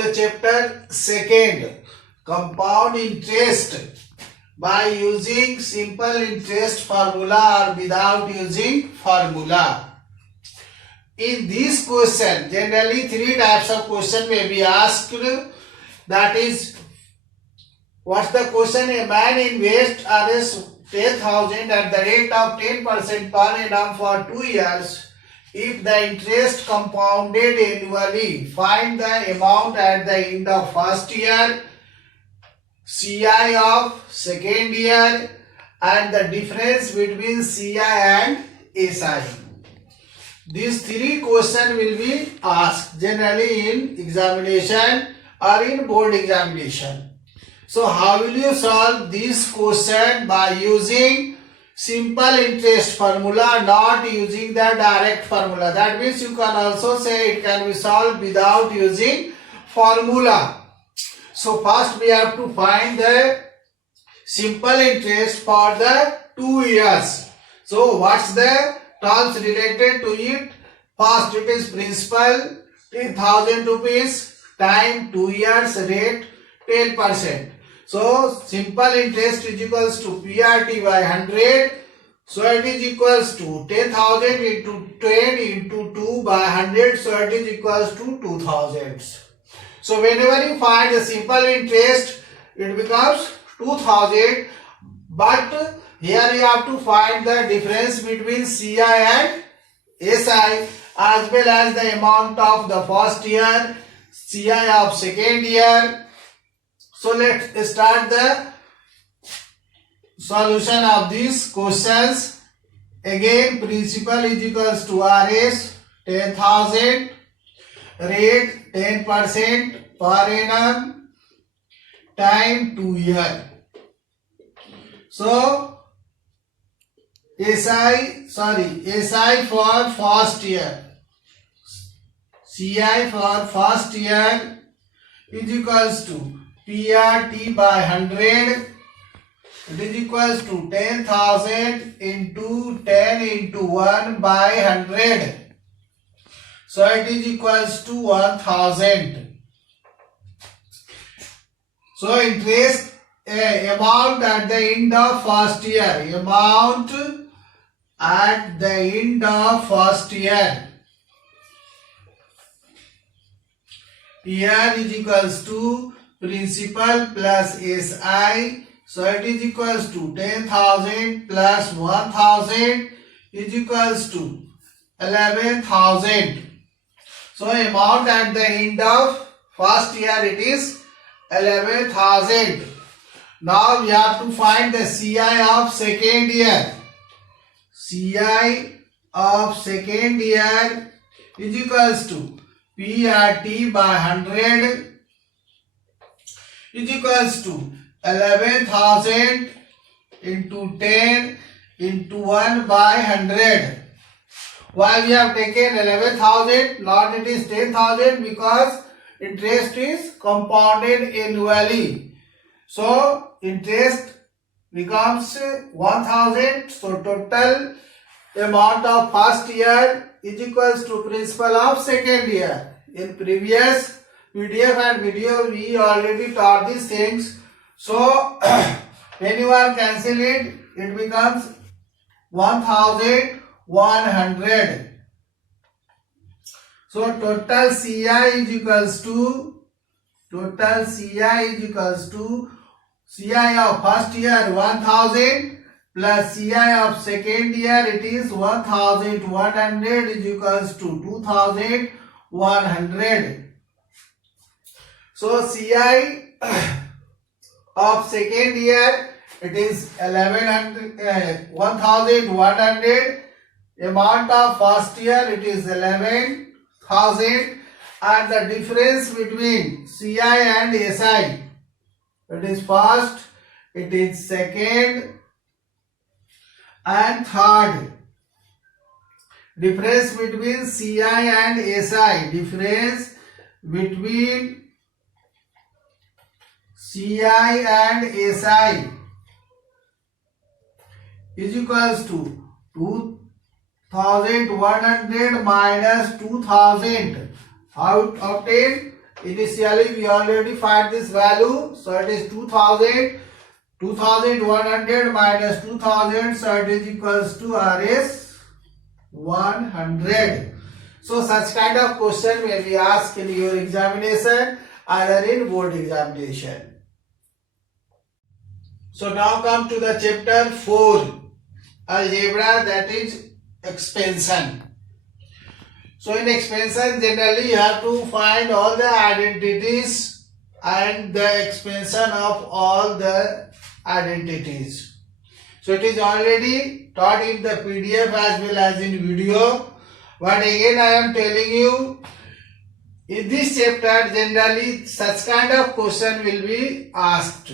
the chapter second, compound interest by using simple interest formula or without using formula. In this question, generally three types of question may be asked. That is, what's the question? A man invests Rs 10,000 at the rate of 10% per annum for 2 years. If the interest compounded annually, find the amount at the end of first year, CI of second year, and the difference between CI and SI. These three questions will be asked generally in examination or in board examination. So how will you solve this question? By using simple interest formula, not using the direct formula. That means you can also say it can be solved without using formula. So first we have to find the simple interest for the 2 years. So what's the terms related to it? First it is principal 10,000 rupees time 2 years rate 10%. So simple interest is equals to PRT by 100. So it is equals to 10,000 into 10 into 2 by 100. So it is equals to 2,000. So whenever you find the simple interest, it becomes 2,000. But here you have to find the difference between CI and SI as well as the amount of the first year, CI of second year. So let's start the solution of these questions. Again, principal is equals to Rs 10,000, rate 10% per annum, time 2 years. So SI for first year, CI for first year is equals to PRT by 100. It is equals to 10,000 into 10 into 1 by 100. So it is equals to 1,000. So interest amount at the end of first year. Amount at the end of first year. Here is equals to principal plus SI. So it is equals to 10,000 plus 1,000 is equals to 11,000. So amount at the end of first year it is 11,000. Now we have to find the CI of second year. CI of second year is equals to PRT by 100 is equals to 11,000 into 10 into 1 by 100. Why we have taken 11,000, not it is 10,000? Because interest is compounded annually. So interest becomes 1,000. So total amount of first year is equals to principal of second year. In previous PDF and video we already taught these things. So when you are cancel it, it becomes 1,100. So total CI is equals to CI of first year 1,000 plus CI of second year it is 1,100 is equals to 2,100. So CI of second year it is 1,100. Amount of first year it is 11,000, and the difference between CI and SI, it is first, it is second and third. Difference between CI and SI, difference between CI and SI is equals to 2,100 minus 2,000. Obtain Initially we already find this value, so it is 2000. 2100 minus 2000, so it is equals to RS 100. So such kind of question may be asked in your examination, either in board examination. So now come to the chapter 4, algebra, that is expansion. So in expansion generally you have to find all the identities and the expansion of all the identities. So it is already taught in the PDF as well as in video, but again I am telling you, in this chapter generally such kind of question will be asked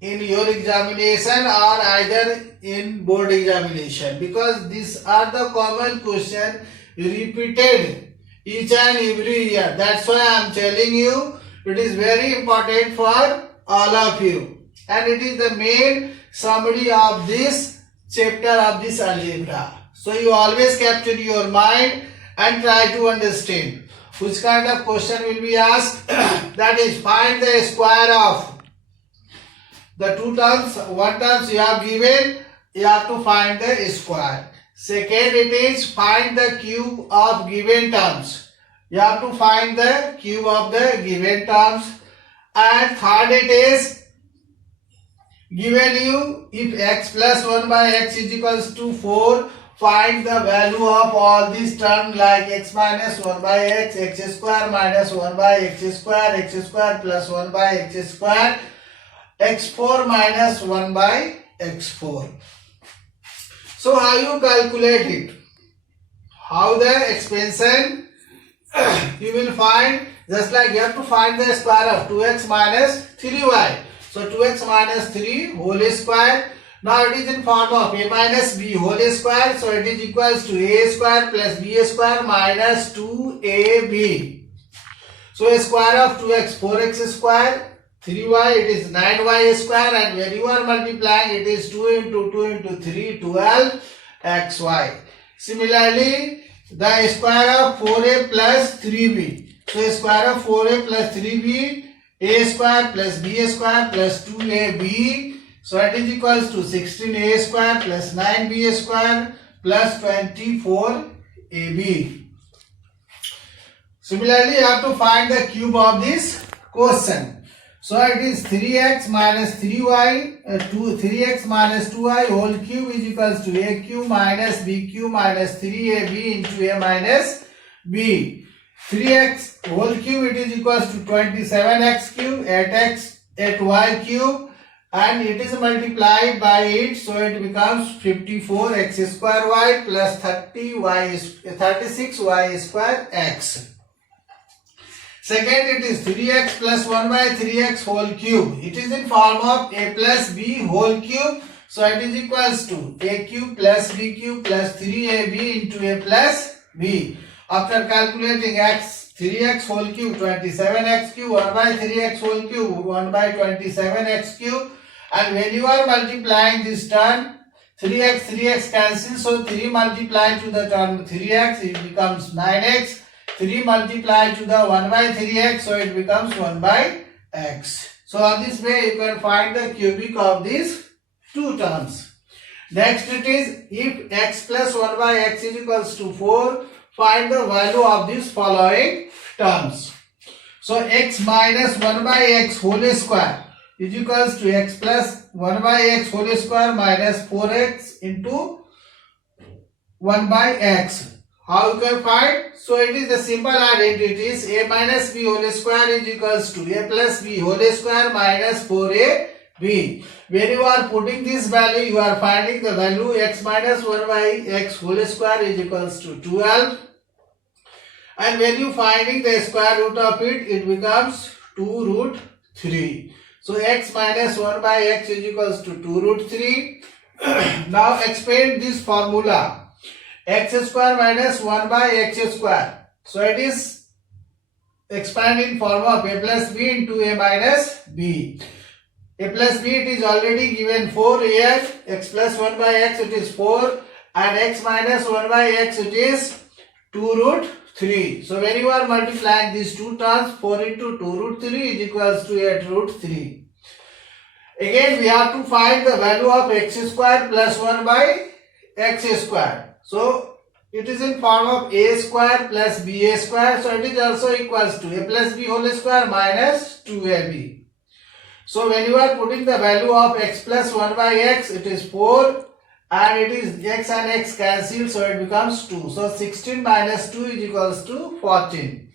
in your examination or either in board examination, because these are the common question repeated each and every year. That's why I am telling you it is very important for all of you, and it is the main summary of this chapter of this algebra. So you always capture your mind and try to understand which kind of question will be asked. That is, find the square of the two terms. One terms you have given, you have to find the square. Second, it is find the cube of given terms. You have to find the cube of the given terms. And third, it is given you if x plus 1 by x is equals to 4, find the value of all these terms like x minus 1 by x, x square minus 1 by x square plus 1 by x square, x4 minus 1 by x4. So how you calculate it? How the expansion you will find, just like you have to find the square of 2x minus 3y. So 2x minus 3 whole square. Now it is in form of a minus b whole square. So it is equals to a square plus b square minus 2ab. So a square of 2x 4x square, 3y it is 9y square, and when you are multiplying it is 2 into 2 into 3, 12xy. Similarly, the square of 4a plus 3b. So a square of 4a plus 3b, a square plus b square plus 2ab. So it is equals to 16a square plus 9b square plus 24ab. Similarly, you have to find the cube of this question. So it is 3x minus 3y, 3x minus 2y whole cube is equals to a cube minus b cube minus 3ab into a minus b. 3x whole cube it is equals to 27x cube, 8y cube, and it is multiplied by it, so it becomes 54x square y plus 36y square x. Second, it is 3x plus 1 by 3x whole cube. It is in form of a plus b whole cube. So it is equals to a cube plus b cube plus 3ab into a plus b. After calculating x, 3x whole cube, 27x cube, 1 by 3x whole cube, 1 by 27x cube. And when you are multiplying this term, 3x cancels. So 3 multiplied to the term 3x, it becomes 9x. 3 multiplied to the 1 by 3x, so it becomes 1 by x. So on this way you can find the cubic of these two terms. Next it is, if x plus 1 by x is equals to 4, find the value of these following terms. So x minus 1 by x whole square is equals to x plus 1 by x whole square minus 4x into 1 by x. How you can find? So it is the simple identities. A minus b whole square is equals to a plus b whole square minus 4ab. When you are putting this value, you are finding the value x minus 1 by x whole square is equals to 12. And when you finding the square root of it, it becomes 2 root 3. So x minus 1 by x is equals to 2 root 3. Now expand this formula. X square minus 1 by x square. So it is expand in form of a plus b into a minus b. A plus b it is already given 4 here. X plus 1 by x it is 4. And x minus 1 by x it is 2 root 3. So when you are multiplying these two terms, 4 into 2 root 3 is equals to 8 root 3. Again we have to find the value of x square plus 1 by x square. So it is in form of a square plus b square. So it is also equals to a plus b whole square minus 2ab. So when you are putting the value of x plus 1 by x, it is 4 and it is x and x cancelled, so it becomes 2. So 16 minus 2 is equals to 14.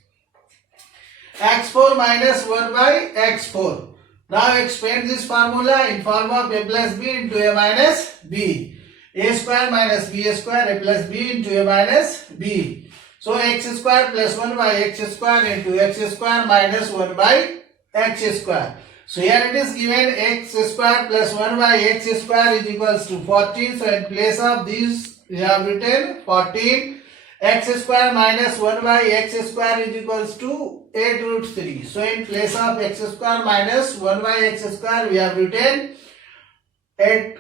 x4 minus 1 by x4. Now expand this formula in form of a plus b into a minus b. A square minus b square, a plus b into a minus b. So x square plus 1 by x square into x square minus 1 by x square. So here it is given x square plus 1 by x square is equals to 14. So in place of these we have written 14. X square minus 1 by x square is equals to 8 root 3. So in place of x square minus 1 by x square we have written 8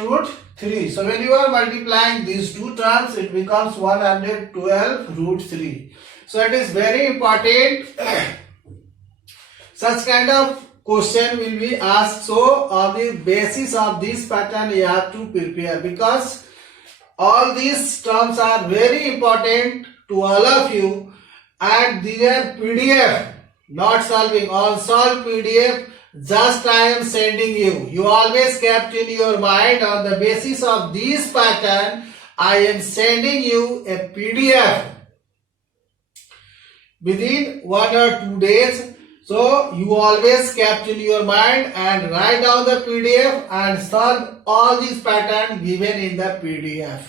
root 3. So when you are multiplying these two terms, it becomes 112 root 3. So it is very important. Such kind of question will be asked. So on the basis of this pattern you have to prepare, because all these terms are very important to all of you, and these are PDF, not solving. On solved PDF just I am sending you. You always kept in your mind, on the basis of this pattern I am sending you a PDF within 1 or 2 days. So you always kept in your mind and write down the PDF and solve all these patterns given in the PDF.